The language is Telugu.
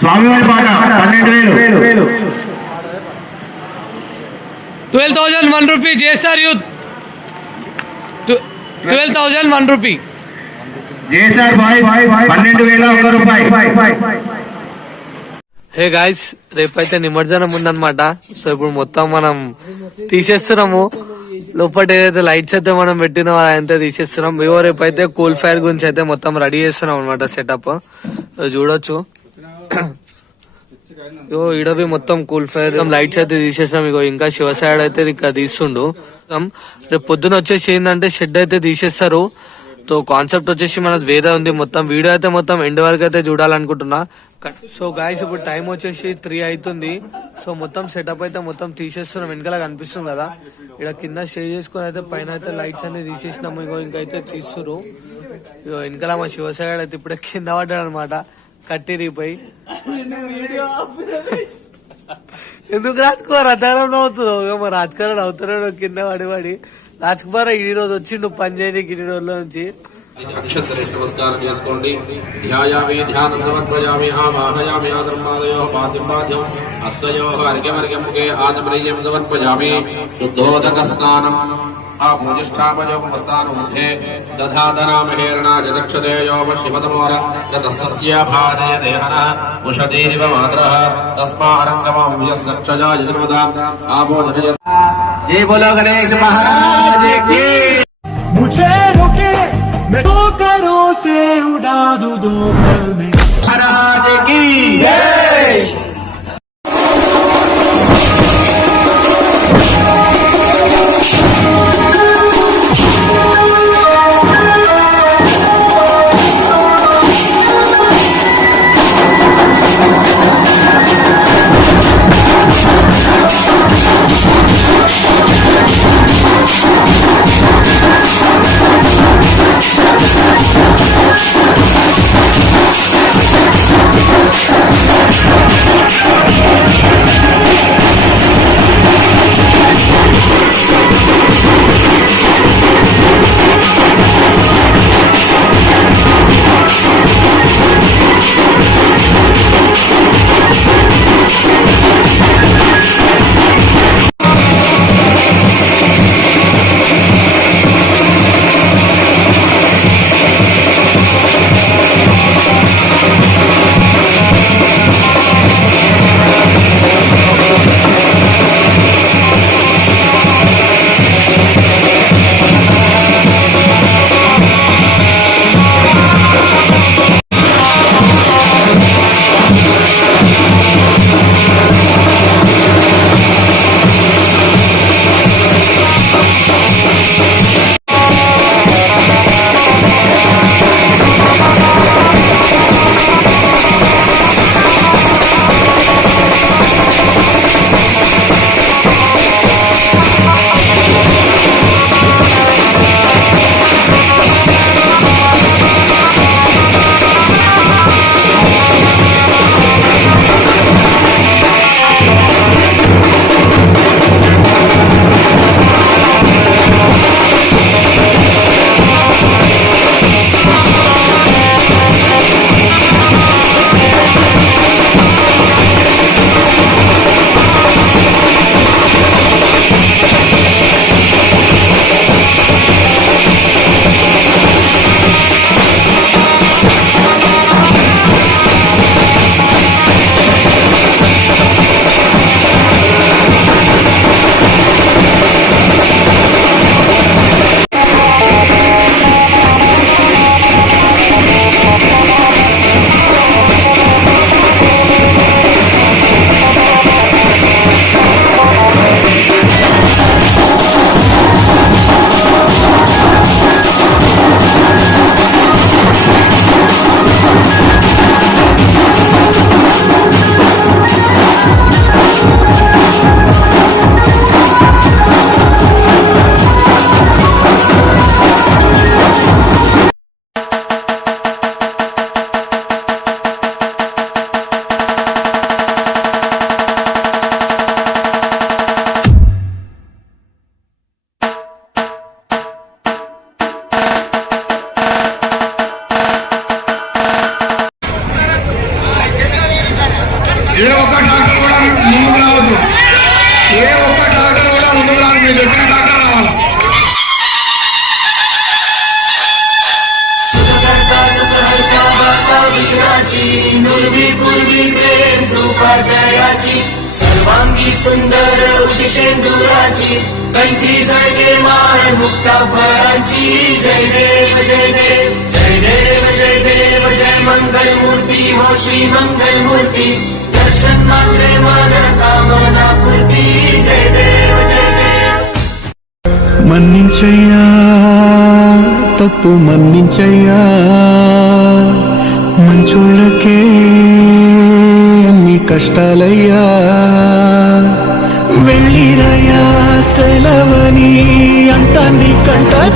స్వామివారి పాట 12,000 12,001 rupee JSR youth 12,001 rupee JSR బాయ్ 12,001 రూపాయి. హే గాయ్స్, రేపైతే నిమజ్జనం ఉందన్నమాట. సో ఇప్పుడు మొత్తం మనం తీసేస్తున్నాము. లోపల ఏదైతే లైట్స్ అయితే మనం పెట్టినామో అదంతా తీసేస్తున్నాం. ఇవో రేపైతే కూల్ ఫైర్ గురించి అయితే మొత్తం రెడీ చేస్తున్నాం అనమాట. సెటప్ చూడొచ్చు. ఇగో ఈడవి మొత్తం కూల్ ఫైర్ లైట్స్ అయితే తీసేసాం. ఇగో ఇంకా శివ సైడ్ అయితే ఇక్కడ తీస్తుండు. రేపు పొద్దున వచ్చేసి ఏంటంటే షెడ్ అయితే తీసేస్తారు. సో కాన్సెప్ట్ వచ్చేసి మనది వేరే ఉంది. మొత్తం వీడియో అయితే మొత్తం ఎండ్ వరకు అయితే చూడాలనుకుంటున్నా. సో గాయస్ ఇప్పుడు టైం వచ్చేసి 3 అవుతుంది. సో మొత్తం సెటప్ అయితే మొత్తం తీసేస్తున్నాం. వెనకాల కనిపిస్తుంది కదా, ఇక్కడ కింద స్టే చేసుకుని అయితే పైన అయితే లైట్స్ అన్ని తీసేసినాము. ఇగో ఇంకైతే తీస్తురు. ఇగో వెనకాల మా శివసాగర్ అయితే ఇప్పుడే కింద పడ్డాడు అనమాట, కట్టిరిగిపోయి. ఎందుకు రాజకుమార్ అధారం అవుతున్నావు? మా రాజకుమార్ అవుతున్నాడు కింద పడి. రాజకుమార్ ఈ రోజు వచ్చి నువ్వు పని చేయడానికి ఇన్ని రోజుల నుంచి. నమస్కారం చేసుకోండి. ధ్యాయామి ధ్యానం సమర్పయామి ఆవాహయామి ఆధర్మాదయో పాద్యం పాద్యం హస్తయో అర్ఘ్యమర్ఘ్యముఖే ఆచమనీయం సమర్పయామి. శుద్ధోదక స్నానం ఆపూజిష్టాపయోపస్థానముఖే దధాదనామహేరణాజక్షదేయో శివతమోర గతస్య భాజయదేహన ఉషధీరివ మాతరః తస్మారంగమాముయస్సక్షజాయ జన్మదా ఆపోజనయ. జై బోలో గణేశ మహారాజ్ కీ. मुझे रोके मैं तो करों से उड़ा दूं दो पल में महाराज की जय. सुंदर उदिशेंदुराची कंठी झळके माय मुक्ता फळाची जय देव जय देव जय देव जय देव जय मंगल मूर्ती हो श्री मंगल मूर्ती दर्शन मात्रे मन कामना पूर्ती जय देव जय देव మన్నించయ్యా తప్పు మన్నించయ్యా మంచోళ్ళకే అన్ని కష్టాలయ్యా వెళ్ళిరయ్యా సెలవని అంటాంది కంట